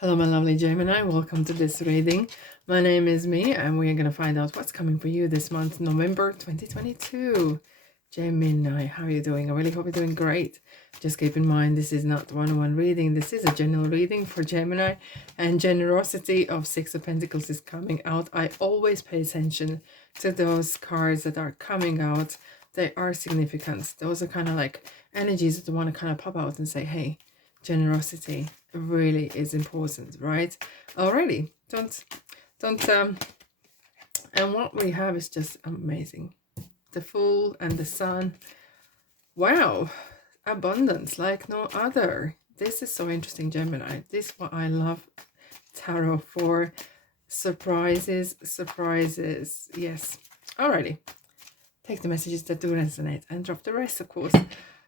Hello, my lovely Gemini. Welcome to this reading. My name is Me, and we're going to find out what's coming for you this month, November 2022. Gemini, how are you doing? I really hope you're doing great. Just keep in mind, this is not one-on-one reading. This is a general reading for Gemini, and generosity of Six of Pentacles is coming out. I always pay attention to those cards that are coming out. They are significant. Those are kind of like energies that want to kind of pop out and say, hey, generosity really is important, right? Alrighty, don't and what we have is just amazing. The Fool and the Sun. Wow, abundance like no other. This is so interesting, Gemini. This is what I love tarot for. Surprises, surprises. Yes. Alrighty, take the messages that do resonate and drop the rest, of course.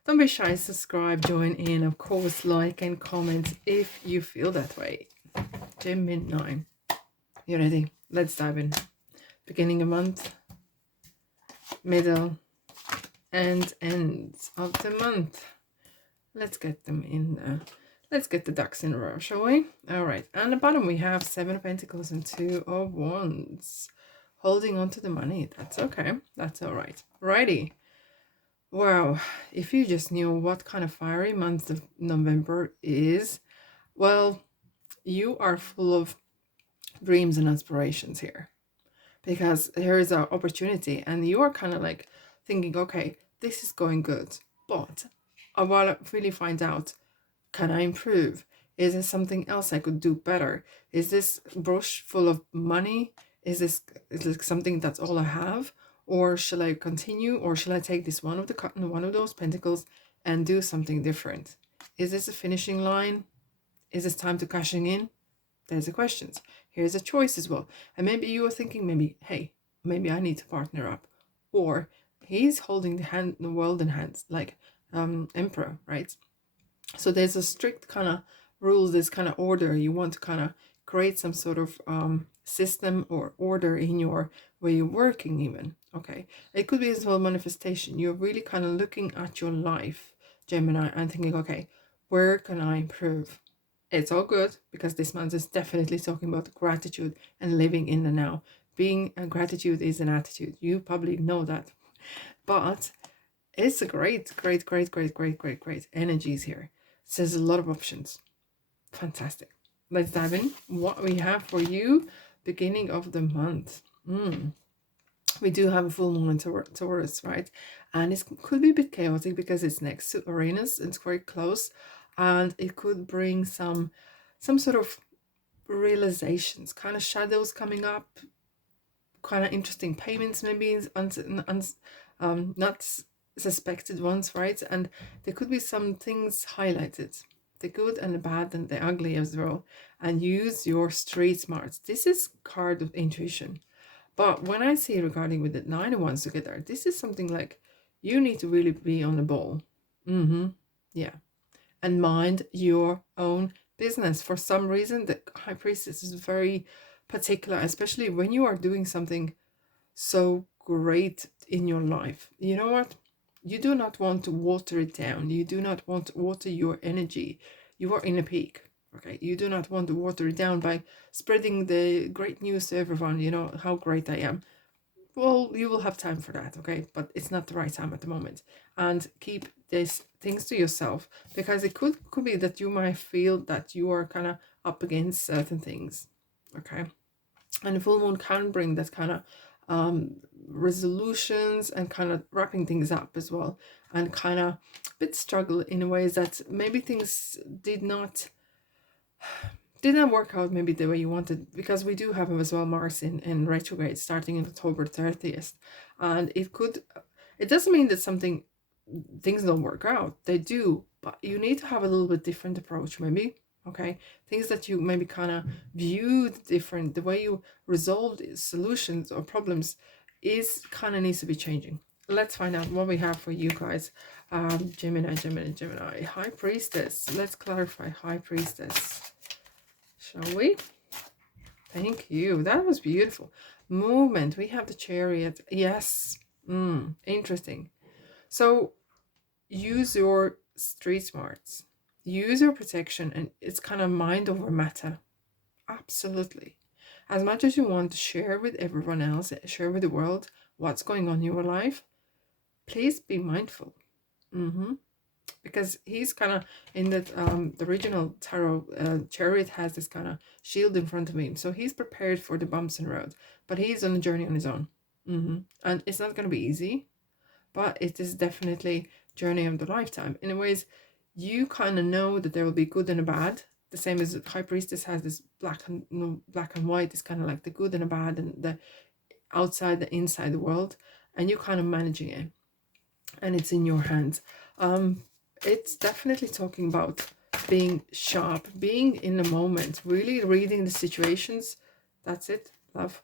Don't be shy, subscribe, join in, of course, like and comment if you feel that way. Gemini, you ready? Let's dive in. Beginning of month, middle, and end of the month. Let's get them in there. Let's get the ducks in a row, shall we? All right. On the bottom, we have Seven of Pentacles and Two of Wands. Holding on to the money. That's okay. That's all right. Righty. Wow, if you just knew what kind of fiery month of November is, well, you are full of dreams and aspirations here. Because here is our opportunity and you are kind of like thinking, okay, this is going good, but I want to really find out, can I improve? Is there something else I could do better? Is this brush full of money? Is this something that's all I have? Or shall I continue, or shall I take this one of those pentacles and do something different? Is this a finishing line? Is this time to cashing in? There's the questions. Here's a choice as well. And maybe you are thinking, maybe, hey, maybe I need to partner up. Or he's holding the world in hands, like emperor, right? So there's a strict kind of rules, this kind of order. You want to kind of create some sort of system or order in your way you're working even. Okay, it could be as well manifestation. You're really kind of looking at your life, Gemini, and thinking, okay, where can I improve? It's all good because this month is definitely talking about gratitude and living in the now. Being a gratitude is an attitude. You probably know that, but it's a great energies here. So there's a lot of options. Fantastic. Let's dive in. What we have for you beginning of the month. We do have a full moon in Taurus, right? And it could be a bit chaotic because it's next to Uranus. It's very close, and it could bring some sort of realizations, kind of shadows coming up, kind of interesting payments, maybe not suspected ones, right? And there could be some things highlighted, the good and the bad and the ugly as well. And use your street smarts. This is card of intuition. But when I see regarding with the Nine of Wands together, this is something like you need to really be on the ball. Yeah. And mind your own business. For some reason, the High Priestess is very particular, especially when you are doing something so great in your life. You know what? You do not want to water it down. You do not want to water your energy. You are in a peak. Okay, you do not want to water it down by spreading the great news to everyone, you know, how great I am. Well, you will have time for that, okay? But it's not the right time at the moment. And keep these things to yourself, because it could be that you might feel that you are kind of up against certain things, okay? And the full moon can bring that kind of resolutions and kind of wrapping things up as well, and kind of a bit struggle in ways that maybe things didn't work out maybe the way you wanted, because we do have as well Mars in retrograde starting in October 30th, and it doesn't mean that things don't work out. They do, but you need to have a little bit different approach maybe. Okay, things that you maybe kind of viewed different, the way you resolved solutions or problems is kind of needs to be changing. Let's find out what we have for you guys. Gemini, High Priestess. Let's clarify High Priestess, shall we? Thank you. That was beautiful. Movement. We have the Chariot. Yes. Interesting. So use your street smarts. use your protection, and it's kind of mind over matter. Absolutely. As much as you want to share with everyone else, share with the world what's going on in your life, please be mindful. Because he's kind of in that the original tarot chariot has this kind of shield in front of him, so he's prepared for the bumps in the road, but he's on a journey on his own. And it's not going to be easy, but it is definitely journey of the lifetime. In a ways, you kind of know that there will be good and a bad, the same as High Priestess has this black and white. It's kind of like the good and the bad, and the outside, the inside the world, and you're kind of managing it, and it's in your hands. It's definitely talking about being sharp, being in the moment, really reading the situations. That's it, love.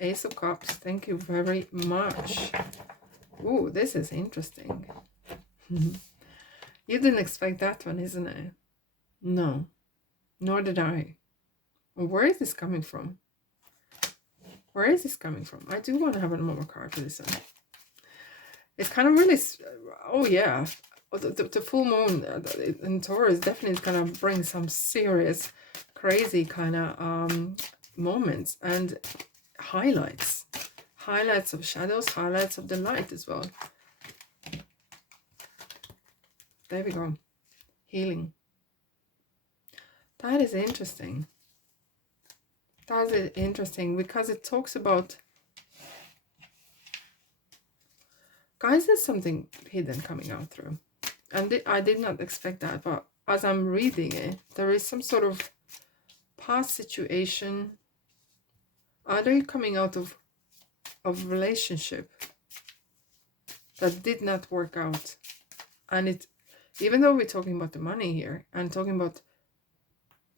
Ace of Cups, thank you very much. Ooh, this is interesting. You didn't expect that one, isn't it? No, nor did I. Where is this coming from? Where is this coming from? I do want to have another card for this one. It's kind of really, oh yeah, the full moon in Taurus definitely kind of brings some serious, crazy kind of moments and highlights of shadows, highlights of the light as well. There we go. Healing. That is interesting. That is interesting because it talks about, guys, there's something hidden coming out through. And I did not expect that, but as I'm reading it, there is some sort of past situation, either coming out of relationship that did not work out. And it, even though we're talking about the money here and talking about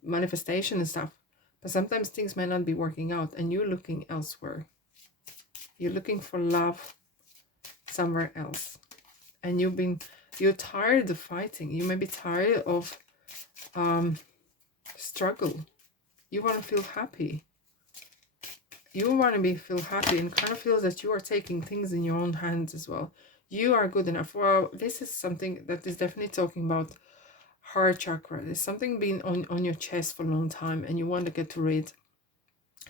manifestation and stuff, but sometimes things may not be working out and you're looking elsewhere. You're looking for love somewhere else. And you're tired of fighting. You may be tired of struggle. You want to feel happy. You want to feel happy, and kind of feels that you are taking things in your own hands as well. You are good enough. Well, this is something that is definitely talking about heart chakra. There's something being on your chest for a long time and you want to get rid.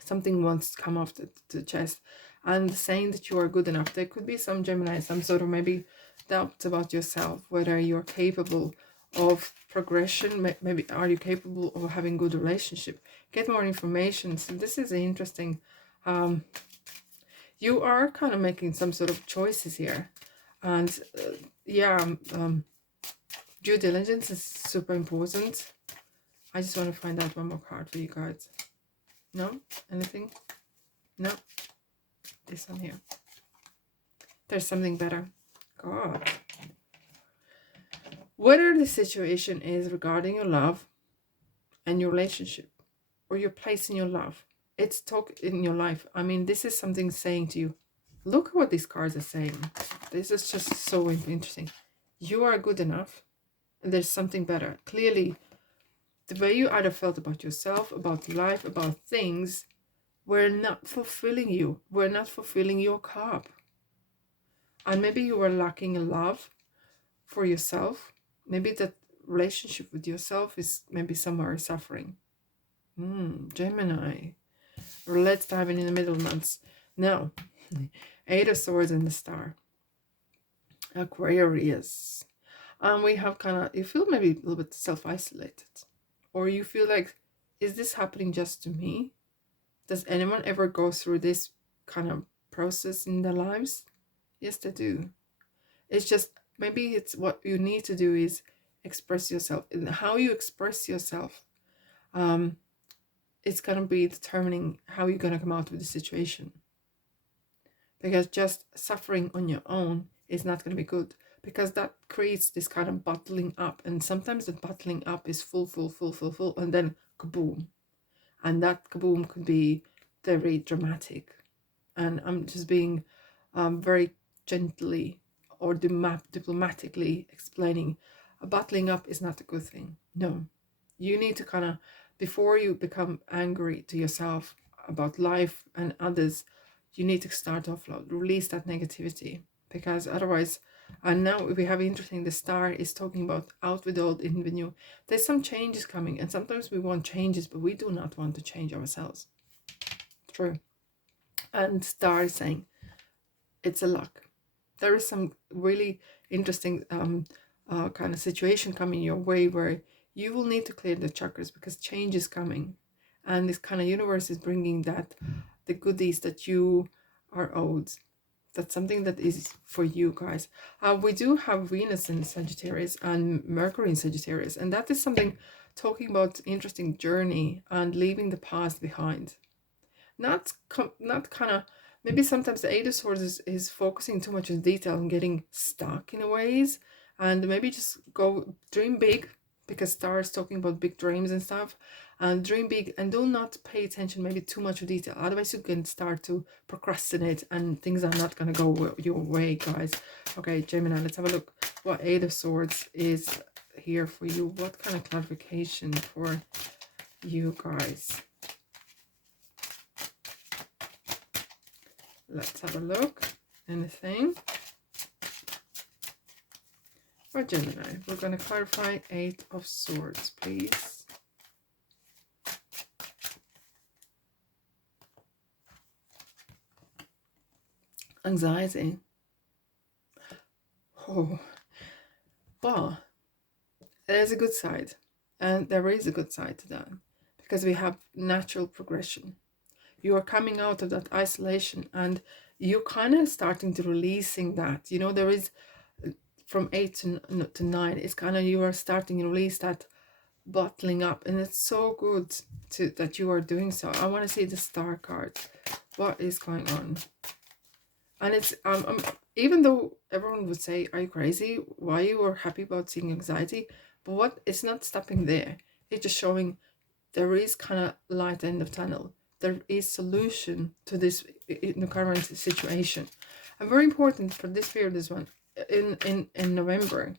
Something wants to come off the chest, and saying that you are good enough. There could be some Gemini, some sort of maybe doubt about yourself, whether you're capable of progression. Maybe are you capable of having good relationship? Get more information. So this is interesting. You are kind of making some sort of choices here, and due diligence is super important. I just want to find out one more card for you guys. No? Anything? No? This one here. There's something better. God. Whatever the situation is regarding your love and your relationship, or your place in your love, it's talk in your life. I mean, this is something saying to you, look at what these cards are saying. This is just so interesting. You are good enough. And there's something better. Clearly, the way you either felt about yourself, about life, about things, were not fulfilling you. Were not fulfilling your cup. And maybe you were lacking a love for yourself. Maybe that relationship with yourself is maybe somewhere suffering. Gemini. Let's dive in the middle months. Now, 8 of Swords and the Star. Aquarius. And we have kind of, you feel maybe a little bit self-isolated. Or you feel like, is this happening just to me? Does anyone ever go through this kind of process in their lives? Yes, they do. It's just, maybe it's what you need to do is express yourself. And how you express yourself, it's going to be determining how you're going to come out with the situation. Because just suffering on your own is not going to be good. Because that creates this kind of bottling up. And sometimes the bottling up is full. And then kaboom. And that kaboom could be very dramatic. And I'm just being very gently or diplomatically explaining. A bottling up is not a good thing. No. You need to kind of, before you become angry to yourself about life and others, you need to start offload. Release that negativity. Because otherwise, And now we have interesting, the star is talking about out with old, in with new. There's some changes coming, and sometimes we want changes, but we do not want to change ourselves. True. And star is saying it's a luck. There is some really interesting kind of situation coming your way where you will need to clear the chakras because change is coming, and this kind of universe is bringing that the goodies that you are owed. That's something that is for you guys. We do have Venus in Sagittarius and Mercury in Sagittarius, and that is something talking about interesting journey and leaving the past behind. Not kind of, maybe sometimes the Eight of Swords is focusing too much on detail and getting stuck in a ways, and maybe just go dream big, because Star is talking about big dreams and stuff, and dream big and do not pay attention maybe too much to detail, otherwise you can start to procrastinate and things are not going to go your way, guys. Okay, Gemini, let's have a look what Eight of Swords is here for you. What kind of clarification for you guys? Let's have a look. Anything? For Gemini, we're going to clarify Eight of Swords, please. Anxiety. Oh, well, there's a good side, and there is a good side to that, because we have natural progression. You are coming out of that isolation, and you're kind of starting to releasing that. You know, there is from 8 to 9, it's kind of, you are starting to release that bottling up, and it's so good to that you are doing so. I want to see the Star card. What is going on? And it's even though everyone would say, are you crazy? Why you are happy about seeing anxiety? But what, it's not stopping there. It's just showing there is kind of light end of tunnel. There is solution to this in the current situation. And very important for this period as well, in November,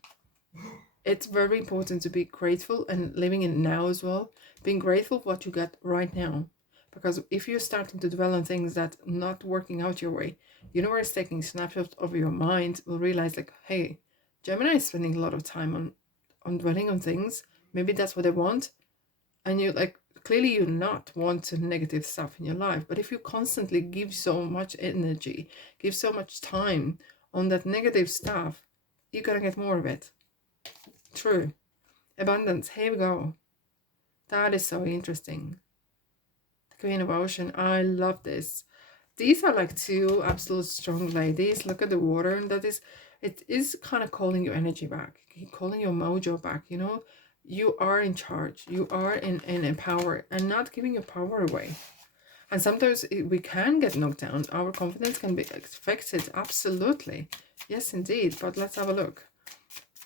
it's very important to be grateful and living in now as well. Being grateful for what you got right now. Because if you're starting to dwell on things that not working out your way, universe taking snapshots of your mind will realize like, hey, Gemini is spending a lot of time on dwelling on things. Maybe that's what they want. And you're like, clearly you not want negative stuff in your life. But if you constantly give so much energy, give so much time on that negative stuff, you're going to get more of it. True. Abundance. Here we go. That is so interesting. Queen of Ocean. I love this. These are like two absolute strong ladies. Look at the water, and that is, it is kind of calling your energy back, calling your mojo back. You know, you are in charge, you are in power, and not giving your power away. And sometimes we can get knocked down. Our confidence can be affected. Absolutely. Yes, indeed. But let's have a look.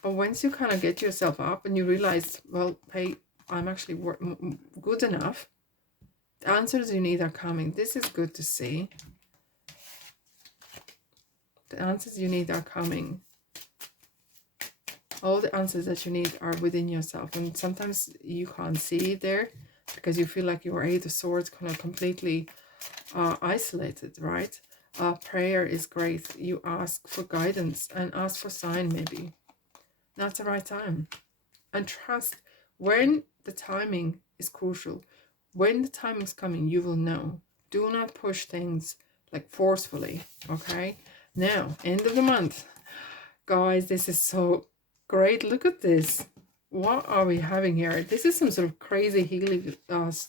But once you kind of get yourself up and you realize, well, hey, I'm actually good enough. The answers you need are coming. This is good to see. The answers you need are coming. All the answers that you need are within yourself. And sometimes you can't see it there because you feel like you are Eight of Swords kind of completely isolated, right? Prayer is great. You ask for guidance and ask for sign maybe. Now it's the right time. And trust when the timing is crucial. When the time is coming, you will know. Do not push things like forcefully, okay? Now, end of the month. Guys, this is so great. Look at this. What are we having here? This is some sort of crazy healing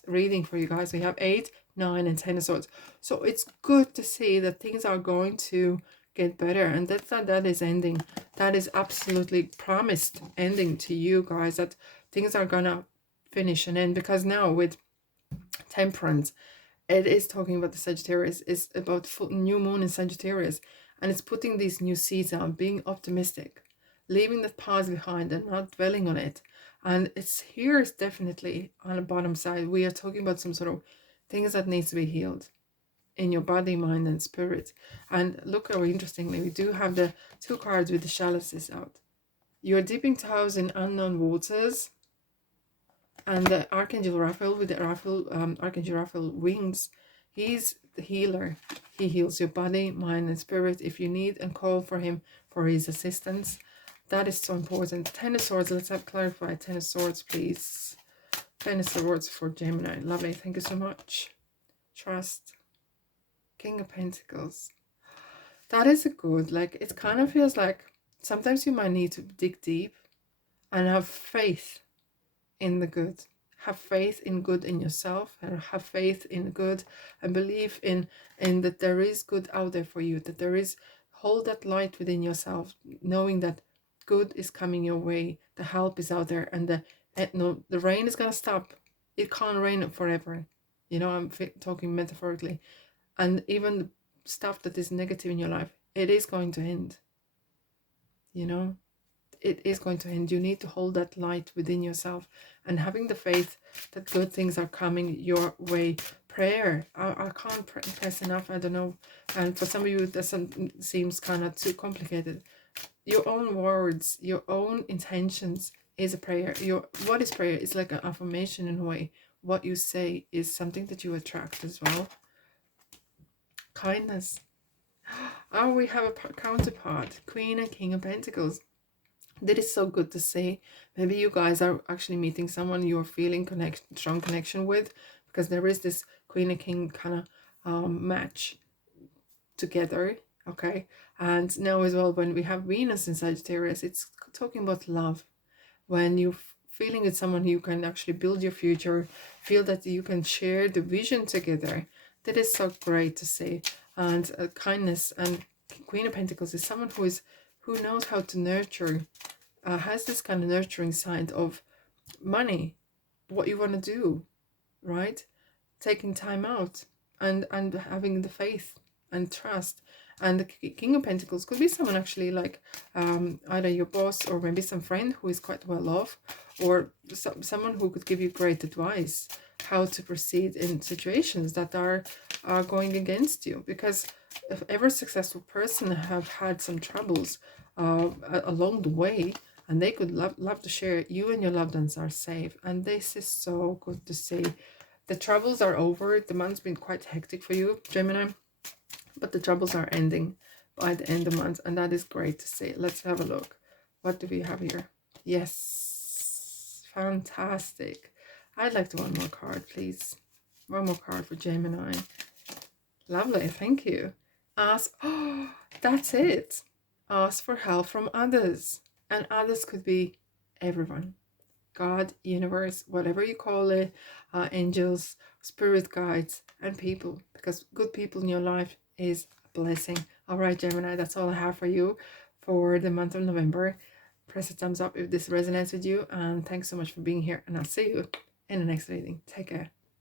reading for you guys. We have 8, 9, and 10 of Swords. So it's good to see that things are going to get better. And that is ending. That is absolutely promised ending to you guys. That things are going to finish and end. Because now with Temperance, it is talking about the Sagittarius. It's about new moon in Sagittarius, and it's putting these new seeds out, being optimistic, leaving the past behind and not dwelling on it. And it's here is definitely on the bottom side. We are talking about some sort of things that needs to be healed in your body, mind, and spirit. And look how interestingly we do have the 2 cards with the chalices out. You're dipping toes in unknown waters. And the Archangel Raphael with the Archangel Raphael wings, he's the healer. He heals your body, mind, and spirit if you need, and call for him for his assistance. That is so important. Ten of Swords, let's have clarified. Ten of Swords, please. Ten of Swords for Gemini. Lovely, thank you so much. Trust. King of Pentacles. That is a good, like, it kind of feels like sometimes you might need to dig deep and have faith in the good. Have faith in good in yourself, and have faith in good, and believe in that there is good out there for you, that there is, hold that light within yourself, knowing that good is coming your way, the help is out there, and the rain is gonna stop. It can't rain forever, you know, I'm talking metaphorically. And even the stuff that is negative in your life, it is going to end, you know, it is going to end. You need to hold that light within yourself, and having the faith that good things are coming your way. Prayer, I can't press enough, I don't know, and for some of you it doesn't seems kind of too complicated. Your own words, your own intentions is a prayer. What is prayer? It's like an affirmation in a way. What you say is something that you attract as well. Kindness. Oh, we have a counterpart, Queen and King of Pentacles. That is so good to see. Maybe you guys are actually meeting someone you're feeling strong connection with, because there is this Queen and King kind of match together. Okay, and now as well, when we have Venus in Sagittarius, it's talking about love. When you're feeling with someone, you can actually build your future, feel that you can share the vision together. That is so great to see. And kindness, and Queen of Pentacles is someone who knows how to nurture, has this kind of nurturing side of money, what you want to do, right? Taking time out and having the faith and trust. And the King of Pentacles could be someone actually like either your boss, or maybe some friend who is quite well off, or someone who could give you great advice how to proceed in situations that are going against you. Because if every successful person have had some troubles along the way, and they could love to share. You and your loved ones are safe, and this is so good to see. The troubles are over. The month's been quite hectic for you, Gemini, but the troubles are ending by the end of the month, and that is great to see. Let's have a look. What do we have here? Yes, fantastic. I'd like to one more card, please. One more card for Gemini. Lovely, thank you. Ask, oh, that's it. Ask for help from others. And others could be everyone. God, universe, whatever you call it, angels, spirit guides, and people. Because good people in your life is a blessing. All right, Gemini, that's all I have for you for the month of November. Press a thumbs up if this resonates with you. And thanks so much for being here. And I'll see you in the next reading. Take care.